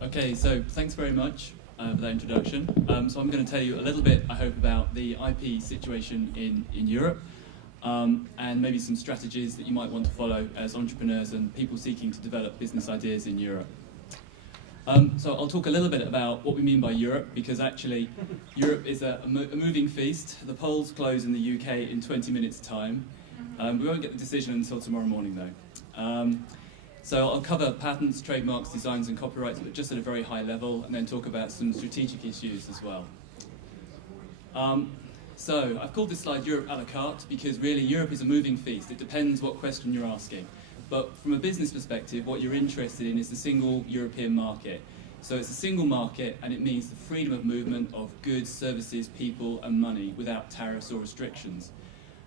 Okay, so thanks very much for that introduction. So I'm going to tell you a little bit, I hope, about the IP situation in Europe, and maybe some strategies that you might want to follow as entrepreneurs and people seeking to develop business ideas in Europe. So I'll talk a little bit about what we mean by Europe, because actually Europe is a moving feast. The polls close in the UK in 20 minutes' time. We won't get the decision until tomorrow morning, though. So I'll cover patents, trademarks, designs and copyrights, but just at a very high level, and then talk about some strategic issues as well. So I've called this slide Europe à la carte because really Europe is a moving feast. It depends what question you're asking. But from a business perspective, what you're interested in is the single European market. So it's a single market, and it means the freedom of movement of goods, services, people and money without tariffs or restrictions.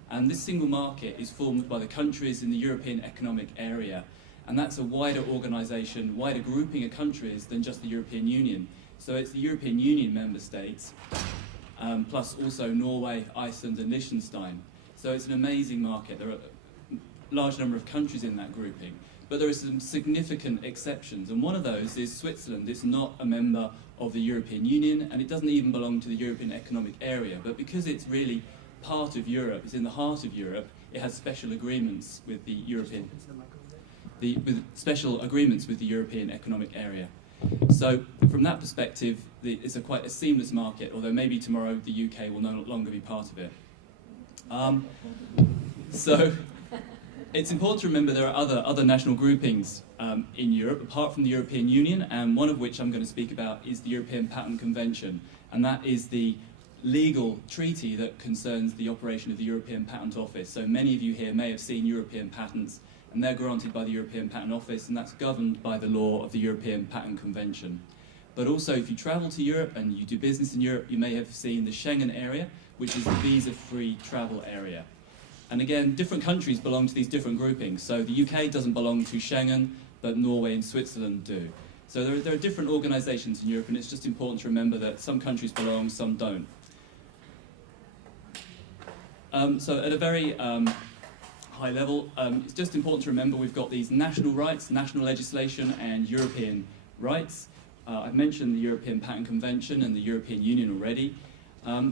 And this single market is formed by the countries in the European Economic Area. And that's a wider organisation, wider grouping of countries than just the European Union. So it's the European Union member states, plus also Norway, Iceland and Liechtenstein. So it's an amazing market. There are a large number of countries in that grouping. But there are some significant exceptions, and one of those is Switzerland. It's not a member of the European Union, and it doesn't even belong to the European Economic Area. But because it's really part of Europe, it's in the heart of Europe, it has special agreements with the European Economic Area. So from that perspective, it's quite a seamless market, although maybe tomorrow the UK will no longer be part of it. So it's important to remember there are other national groupings in Europe, apart from the European Union, and one of which I'm going to speak about is the European Patent Convention, and that is the legal treaty that concerns the operation of the European Patent Office. So many of you here may have seen European patents, and they're granted by the European Patent Office, and that's governed by the law of the European Patent Convention. But also, if you travel to Europe and you do business in Europe, you may have seen the Schengen area, which is the visa-free travel area. And again, different countries belong to these different groupings. So the UK doesn't belong to Schengen, but Norway and Switzerland do. So there are different organisations in Europe, and it's just important to remember that some countries belong, some don't. So at a very high level, it's just important to remember we've got these national rights, national legislation and European rights. I've mentioned the European Patent Convention and the European Union already.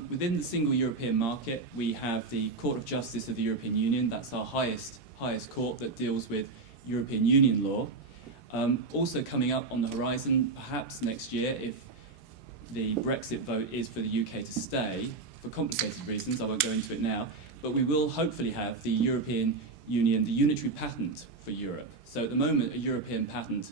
Within the single European market, we have the Court of Justice of the European Union. That's our highest court that deals with European Union law. Also coming up on the horizon, perhaps next year, if the Brexit vote is for the UK to stay, for complicated reasons, I won't go into it now, but we will hopefully have the European Union, the unitary patent for Europe. So at the moment, a European patent,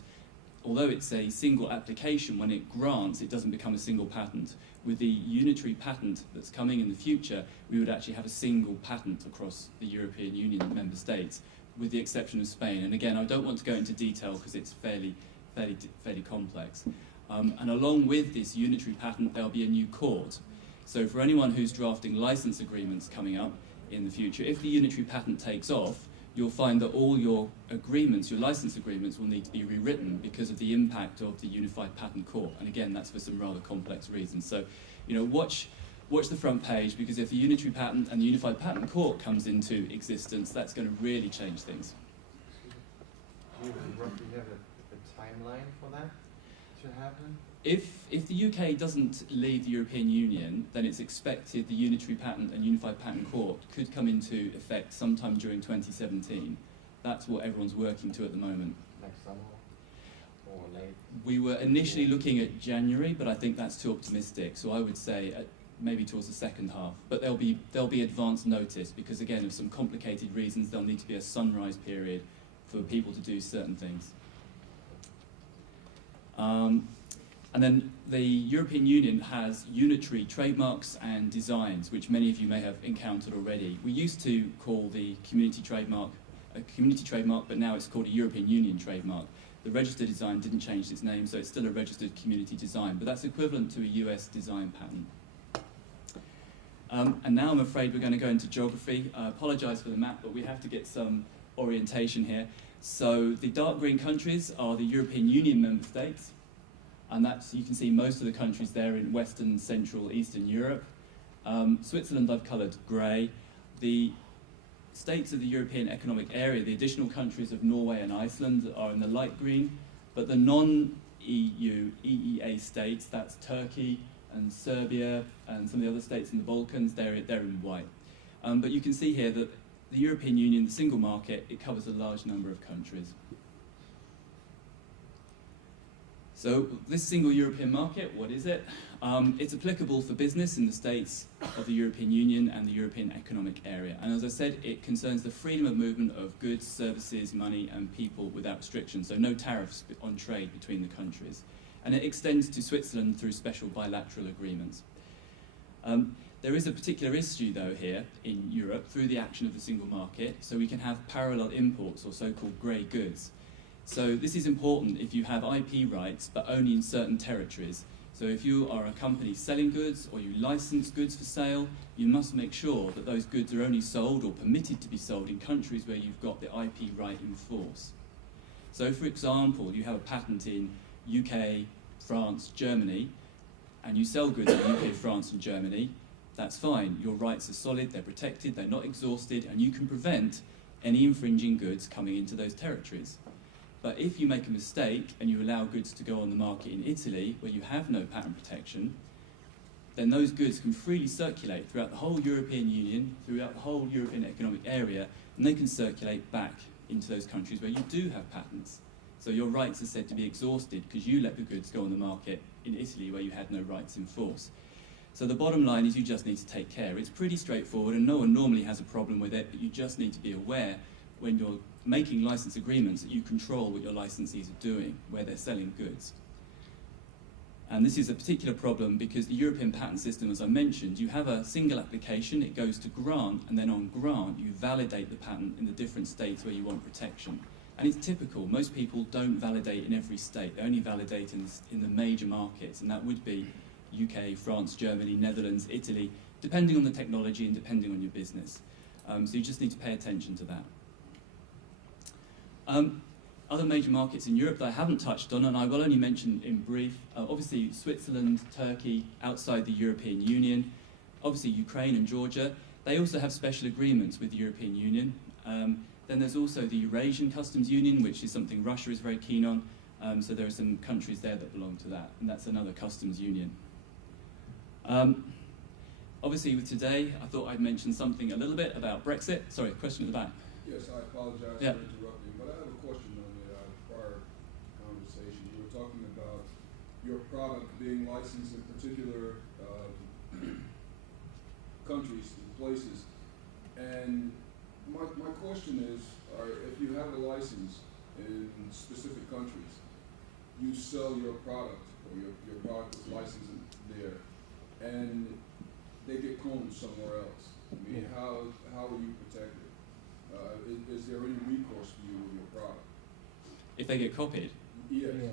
although it's a single application, when it grants, it doesn't become a single patent. With the unitary patent that's coming in the future, we would actually have a single patent across the European Union member states, with the exception of Spain. And again, I don't want to go into detail because it's fairly complex. And along with this unitary patent, there'll be a new court. So for anyone who's drafting license agreements coming up in the future, if the unitary patent takes off, you'll find that all your agreements, your license agreements, will need to be rewritten because of the impact of the Unified Patent Court. And again, that's for some rather complex reasons. So, watch the front page, because if the Unitary Patent and the Unified Patent Court comes into existence, that's going to really change things. Do you roughly have a timeline for that to happen? If the UK doesn't leave the European Union, then it's expected the Unitary Patent and Unified Patent Court could come into effect sometime during 2017. That's what everyone's working to at the moment. Next summer or late? We were initially looking at January, but I think that's too optimistic. So I would say maybe towards the second half. But there'll be advance notice, because again, of some complicated reasons, there'll need to be a sunrise period for people to do certain things. And then the European Union has unitary trademarks and designs, which many of you may have encountered already. We used to call the community trademark a community trademark, but now it's called a European Union trademark. The registered design didn't change its name, so it's still a registered community design, but that's equivalent to a US design patent. And now I'm afraid we're going to go into geography. I apologise for the map, but we have to get some orientation here. So the dark green countries are the European Union member states. And you can see most of the countries there in Western, Central, Eastern Europe. Switzerland I've coloured grey. The states of the European Economic Area, the additional countries of Norway and Iceland, are in the light green, but the EU, EEA states, that's Turkey and Serbia and some of the other states in the Balkans, they're in white. But you can see here that the European Union, the single market, it covers a large number of countries. So this single European market, what is it? It's applicable for business in the states of the European Union and the European Economic Area. And as I said, it concerns the freedom of movement of goods, services, money and people without restrictions, so no tariffs on trade between the countries. And it extends to Switzerland through special bilateral agreements. There is a particular issue though here in Europe through the action of the single market, so we can have parallel imports or so-called grey goods. So this is important if you have IP rights, but only in certain territories. So if you are a company selling goods or you license goods for sale, you must make sure that those goods are only sold or permitted to be sold in countries where you've got the IP right in force. So for example, you have a patent in UK, France, Germany, and you sell goods in UK, France and Germany, that's fine. Your rights are solid, they're protected, they're not exhausted, and you can prevent any infringing goods coming into those territories. But if you make a mistake and you allow goods to go on the market in Italy, where you have no patent protection, then those goods can freely circulate throughout the whole European Union, throughout the whole European Economic Area, and they can circulate back into those countries where you do have patents. So your rights are said to be exhausted because you let the goods go on the market in Italy where you had no rights in force. So the bottom line is you just need to take care. It's pretty straightforward and no one normally has a problem with it, but you just need to be aware when you're making license agreements that you control what your licensees are doing, where they're selling goods. And this is a particular problem because the European patent system, as I mentioned, you have a single application, it goes to grant, and then on grant you validate the patent in the different states where you want protection. And it's typical, most people don't validate in every state, they only validate in the major markets, and that would be UK, France, Germany, Netherlands, Italy, depending on the technology and depending on your business. So you just need to pay attention to that. Other major markets in Europe that I haven't touched on, and I will only mention in brief, obviously Switzerland, Turkey, outside the European Union, obviously Ukraine and Georgia, they also have special agreements with the European Union. Then there's also the Eurasian Customs Union, which is something Russia is very keen on, so there are some countries there that belong to that, and that's another customs union. Obviously with today, I thought I'd mention something a little bit about Brexit. Sorry, question at the back. Yes, I apologize for interrupting, but I have a question on the prior conversation. You were talking about your product being licensed in particular countries and places. And my question is, if you have a license in specific countries, you sell your product, or your product is licensed there, and they get cloned somewhere else. I mean, how are you protected? Is there any recourse for you with your product? If they get copied? Yes. Yeah.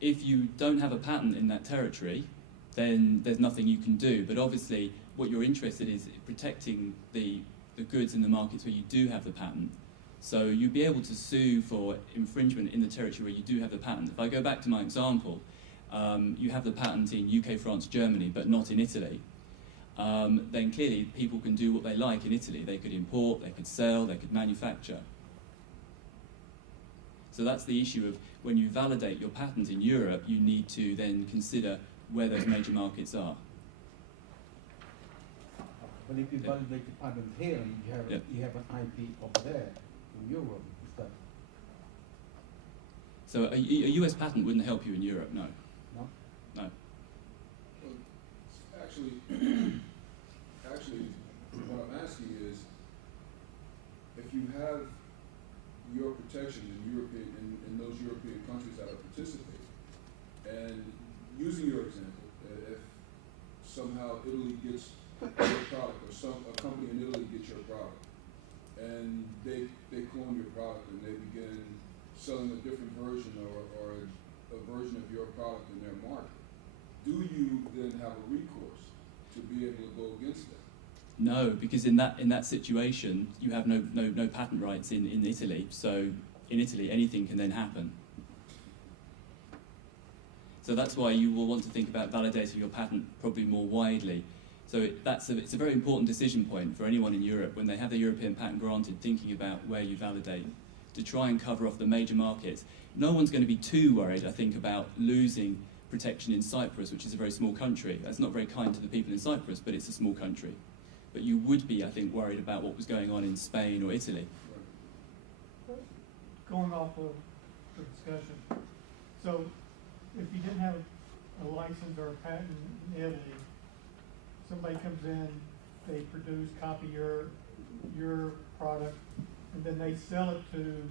If you don't have a patent in that territory, then there's nothing you can do. But obviously, what you're interested in is protecting the goods in the markets where you do have the patent. So you'd be able to sue for infringement in the territory where you do have the patent. If I go back to my example, you have the patent in UK, France, Germany, but not in Italy. Then clearly people can do what they like in Italy. They could import, they could sell, they could manufacture. So that's the issue of when you validate your patent in Europe, you need to then consider where those major markets are. But if you validate the patent here, you have an IP over there in Europe instead. So a US patent wouldn't help you in Europe, no. No? No. Well, actually, what I'm asking is, if you have your protection in those European countries that are participating, and using your example, if somehow Italy gets your product, or a company in Italy gets your product, and they clone your product and they begin selling a different version or a version of your product in their market, do you then have a recourse to be able to go against that? No, because in that situation, you have no patent rights in Italy. So in Italy, anything can then happen. So that's why you will want to think about validating your patent probably more widely. So it's a very important decision point for anyone in Europe when they have their European patent granted, thinking about where you validate. to try and cover off the major markets. No one's going to be too worried, I think, about losing protection in Cyprus, which is a very small country. That's not very kind to the people in Cyprus, but it's a small country. But you would be, I think, worried about what was going on in Spain or Italy. Going off of the discussion, so if you didn't have a license or a patent in Italy, somebody comes in, they produce, copy your product, and then they sell it to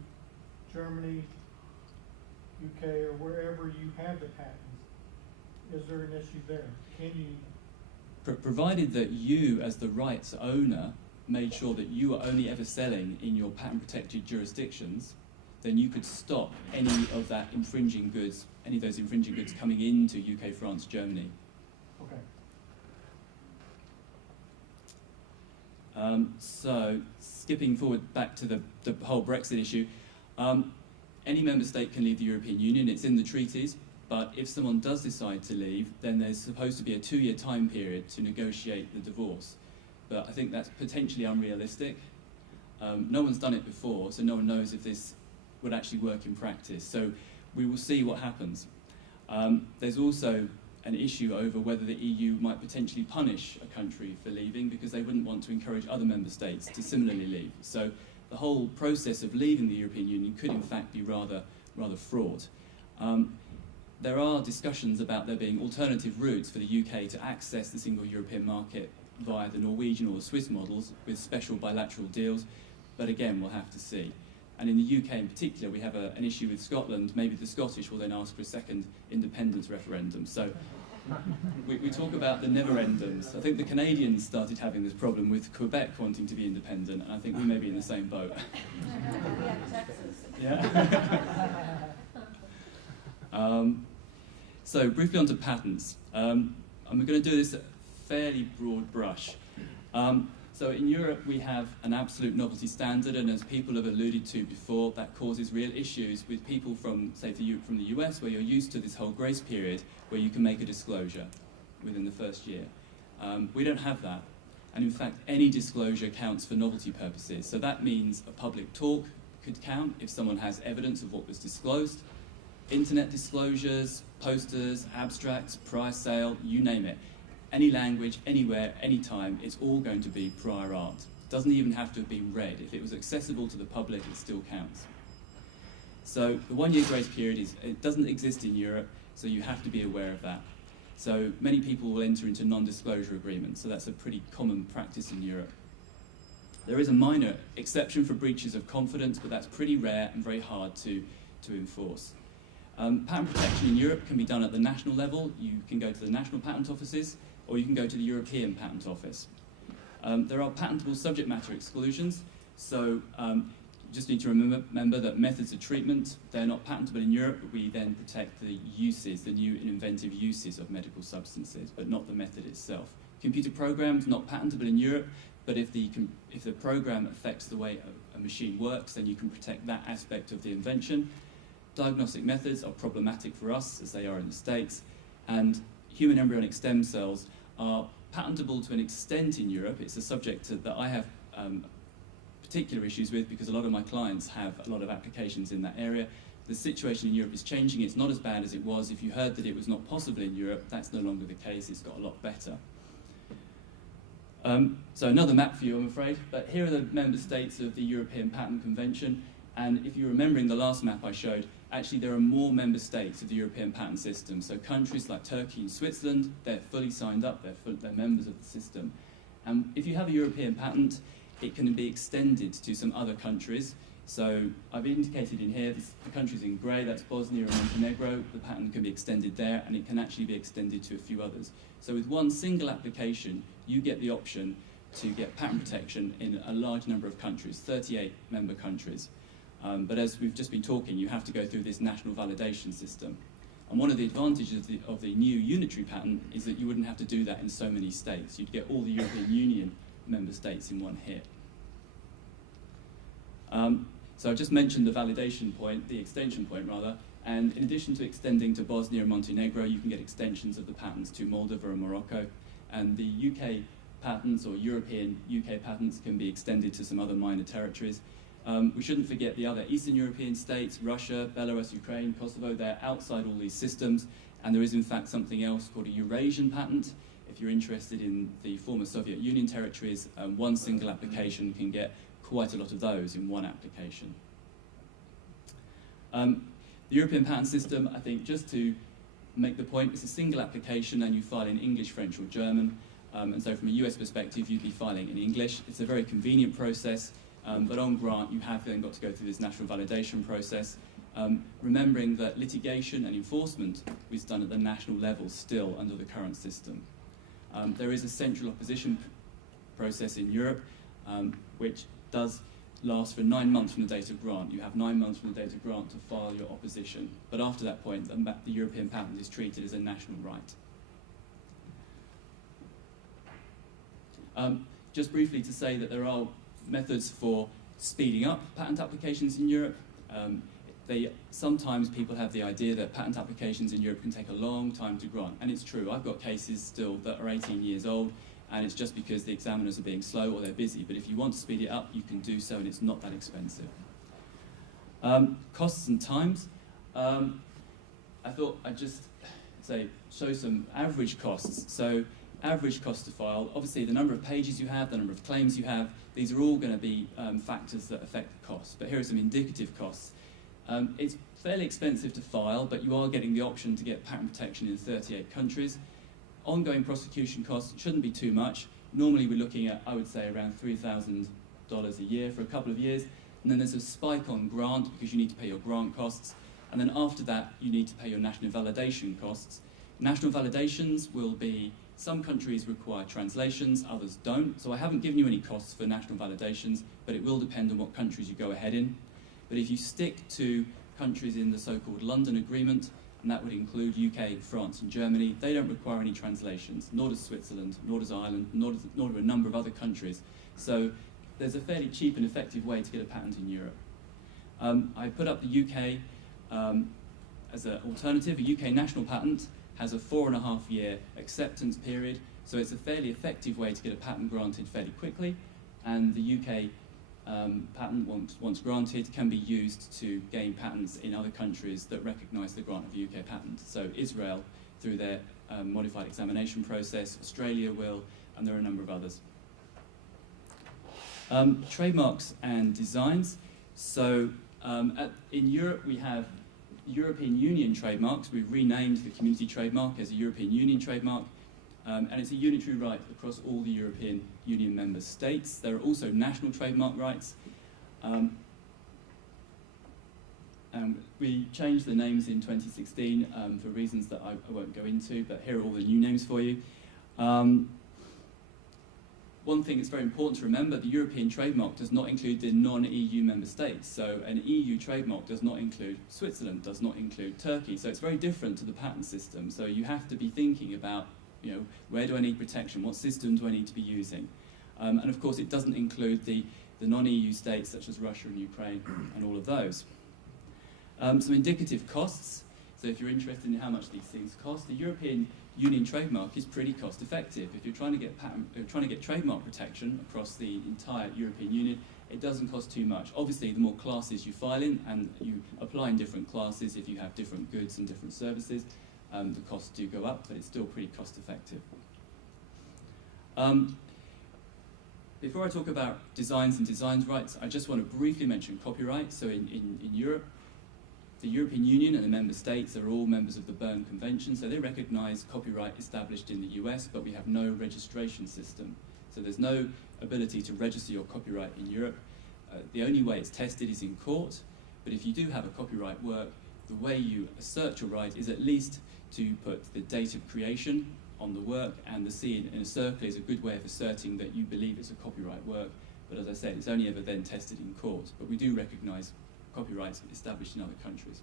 Germany, UK, or wherever you have the patents. Is there an issue there? Can you? Provided that you, as the rights owner, made sure that you were only ever selling in your patent-protected jurisdictions, then you could stop any of that infringing goods, any of those infringing goods coming into UK, France, Germany. Okay. So, skipping forward back to the whole Brexit issue, any member state can leave the European Union. It's in the treaties. But if someone does decide to leave, then there's supposed to be a 2-year time period to negotiate the divorce. But I think that's potentially unrealistic. No one's done it before, so no one knows if this would actually work in practice. So we will see what happens. There's also an issue over whether the EU might potentially punish a country for leaving because they wouldn't want to encourage other member states to similarly leave. So the whole process of leaving the European Union could in fact be rather fraught. There are discussions about there being alternative routes for the UK to access the single European market via the Norwegian or the Swiss models with special bilateral deals, but again, we'll have to see. And in the UK in particular, we have an issue with Scotland. Maybe the Scottish will then ask for a second independence referendum. So we talk about the never-endums. I think the Canadians started having this problem with Quebec wanting to be independent, and I think we may be in the same boat. Yeah. So briefly onto patents. I'm going to do this at a fairly broad brush. So in Europe we have an absolute novelty standard, and as people have alluded to before, that causes real issues with people from, say, from the US, where you're used to this whole grace period where you can make a disclosure within the first year. We don't have that, and in fact any disclosure counts for novelty purposes. So that means a public talk could count if someone has evidence of what was disclosed. Internet disclosures, posters, abstracts, prior sale, you name it. Any language, anywhere, anytime, it's all going to be prior art. It doesn't even have to have been read. If it was accessible to the public, it still counts. So the 1-year grace period it doesn't exist in Europe, so you have to be aware of that. So many people will enter into non-disclosure agreements, so that's a pretty common practice in Europe. There is a minor exception for breaches of confidence, but that's pretty rare and very hard to enforce. Patent protection in Europe can be done at the national level. You can go to the national patent offices, or you can go to the European Patent Office. There are patentable subject matter exclusions, so you just need to remember that methods of treatment, they're not patentable in Europe, but we then protect the uses, the new and inventive uses of medical substances, but not the method itself. Computer programs, not patentable in Europe, but if the program affects the way a machine works, then you can protect that aspect of the invention. Diagnostic methods are problematic for us, as they are in the States, and human embryonic stem cells are patentable to an extent in Europe. It's a subject that I have particular issues with because a lot of my clients have a lot of applications in that area. The situation in Europe is changing. It's not as bad as it was. If you heard that it was not possible in Europe, that's no longer the case. It's got a lot better. So another map for you, I'm afraid, but here are the member states of the European Patent Convention, and if you're remembering the last map I showed, actually there are more member states of the European patent system. So countries like Turkey and Switzerland, they're fully signed up, they're members of the system. And if you have a European patent, it can be extended to some other countries. So I've indicated in here, the countries in grey, that's Bosnia and Montenegro. The patent can be extended there, and it can actually be extended to a few others. So with one single application, you get the option to get patent protection in a large number of countries, 38 member countries. But as we've just been talking, you have to go through this national validation system. And one of the advantages of the new unitary patent is that you wouldn't have to do that in so many states. You'd get all the European Union member states in one hit. So I've just mentioned the validation point, the extension point rather, and in addition to extending to Bosnia and Montenegro, you can get extensions of the patents to Moldova and Morocco, and the UK patents or European UK patents can be extended to some other minor territories. We shouldn't forget the other Eastern European states, Russia, Belarus, Ukraine, Kosovo. They're outside all these systems, and there is in fact something else called a Eurasian patent. If you're interested in the former Soviet Union territories, one single application can get quite a lot of those in one application. The European patent system, I think, just to make the point, it's a single application and you file in English, French or German. And so from a US perspective, you'd be filing in English. It's a very convenient process, but on grant, you have then got to go through this national validation process, remembering that litigation and enforcement is done at the national level still under the current system. There is a central opposition process in Europe, which does last for 9 months from the date of grant. You have 9 months from the date of grant to file your opposition. But after that point, the European patent is treated as a national right. Just briefly to say that there are methods for speeding up patent applications in Europe. Sometimes people have the idea that patent applications in Europe can take a long time to grant, and it's true. I've got cases still that are 18 years old, and it's just because the examiners are being slow or they're busy. But if you want to speed it up, you can do so, and it's not that expensive. Costs and times. I thought I'd just show some average costs. So average cost to file, obviously the number of pages you have, the number of claims you have, these are all going to be factors that affect the cost. But here are some indicative costs. It's fairly expensive to file, but you are getting the option to get patent protection in 38 countries. Ongoing prosecution costs shouldn't be too much. Normally we're looking at, I would say, around $3,000 a year for a couple of years. And then there's a spike on grant because you need to pay your grant costs. And then after that, you need to pay your national validation costs. National validations will be, some countries require translations, others don't. So I haven't given you any costs for national validations, but it will depend on what countries you go ahead in. But if you stick to countries in the so-called London Agreement, and that would include UK, France and Germany, they don't require any translations, nor does Switzerland, nor does Ireland, nor do a number of other countries. So there's a fairly cheap and effective way to get a patent in Europe. I put up the UK as an alternative. A UK national patent has a 4.5-year acceptance period, so it's a fairly effective way to get a patent granted fairly quickly, and the UK patent, once granted, can be used to gain patents in other countries that recognise the grant of a UK patent. So Israel, through their modified examination process, Australia will, and there are a number of others. Trademarks and designs. So in Europe we have European Union trademarks. We've renamed the community trademark as a European Union trademark. And it's a unitary right across all the European Union member states. There are also national trademark rights. We changed the names in 2016 for reasons that I won't go into, but here are all the new names for you. One thing that's very important to remember, the European trademark does not include the non-EU member states. So an EU trademark does not include Switzerland, does not include Turkey. So it's very different to the patent system. So you have to be thinking about, where do I need protection? What system do I need to be using? And of course, it doesn't include the non-EU states such as Russia and Ukraine and all of those. Some indicative costs. So if you're interested in how much these things cost, the European Union trademark is pretty cost effective. If you're trying to get trademark protection across the entire European Union, it doesn't cost too much. Obviously, the more classes you file in and you apply in different classes, if you have different goods and different services, the costs do go up, but it's still pretty cost effective. Before I talk about designs and designs rights, I just want to briefly mention copyright. So in Europe, the European Union and the member states are all members of the Berne Convention, so they recognise copyright established in the US, but we have no registration system. So there's no ability to register your copyright in Europe. The only way it's tested is in court, but if you do have a copyright work, the way you assert your right is at least to put the date of creation on the work, and the C in a circle is a good way of asserting that you believe it's a copyright work, but as I said, it's only ever then tested in court. But we do recognise copyrights established in other countries.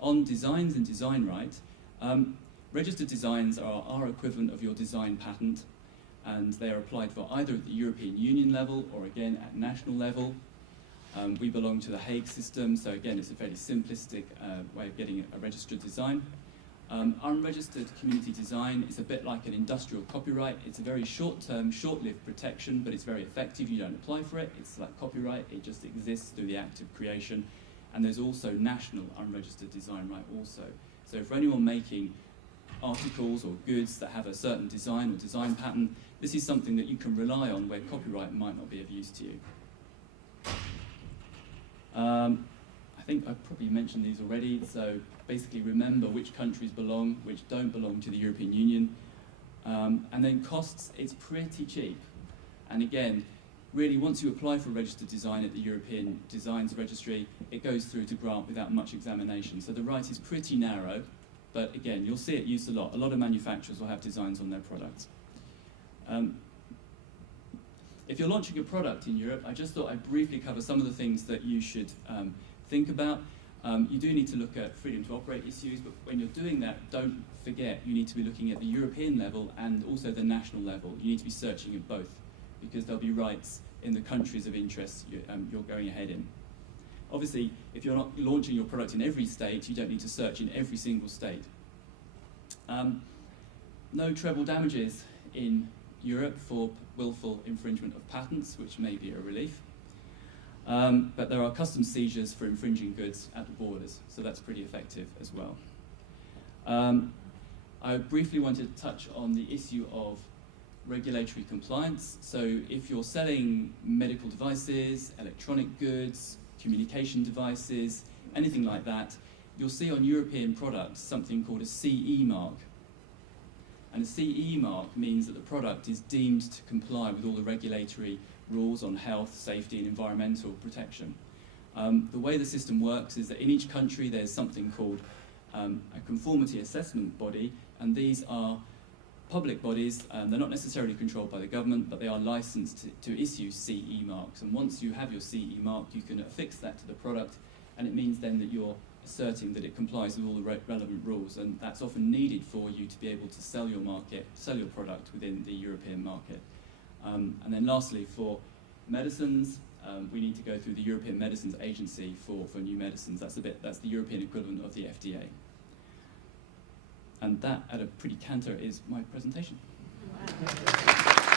On designs and design right, registered designs are our equivalent of your design patent, and they are applied for either at the European Union level or again at national level. We belong to the Hague system, so again it's a fairly simplistic way of getting a registered design. Unregistered community design is a bit like an industrial copyright. It's a very short-term, short-lived protection, but it's very effective. You don't apply for it. It's like copyright. It just exists through the act of creation. And there's also national unregistered design right also. So for anyone making articles or goods that have a certain design or design pattern, this is something that you can rely on where copyright might not be of use to you. I think I've probably mentioned these already, so basically remember which countries belong, which don't belong to the European Union. And then costs, it's pretty cheap. And again, really once you apply for registered design at the European Designs Registry, it goes through to grant without much examination. So the right is pretty narrow, but again, you'll see it used a lot. A lot of manufacturers will have designs on their products. If you're launching a product in Europe, I just thought I'd briefly cover some of the things that you should think about. You do need to look at freedom to operate issues, but when you're doing that, don't forget you need to be looking at the European level and also the national level. You need to be searching at both, because there'll be rights in the countries of interest you're going ahead in. Obviously, if you're not launching your product in every state, you don't need to search in every single state. No treble damages in Europe for willful infringement of patents, which may be a relief. But there are customs seizures for infringing goods at the borders, so that's pretty effective as well. I briefly wanted to touch on the issue of regulatory compliance. So if you're selling medical devices, electronic goods, communication devices, anything like that, you'll see on European products something called a CE mark. And a CE mark means that the product is deemed to comply with all the regulatory rules on health, safety and environmental protection. The way the system works is that in each country there's something called a conformity assessment body, and these are public bodies. They're not necessarily controlled by the government, but they are licensed to issue CE marks. And once you have your CE mark, you can affix that to the product, and it means then that you're asserting that it complies with all the relevant rules, and that's often needed for you to be able to sell your product within the European market. And then lastly, for medicines, we need to go through the European Medicines Agency for new medicines. That's the European equivalent of the FDA. And that, at a pretty canter, is my presentation. Wow.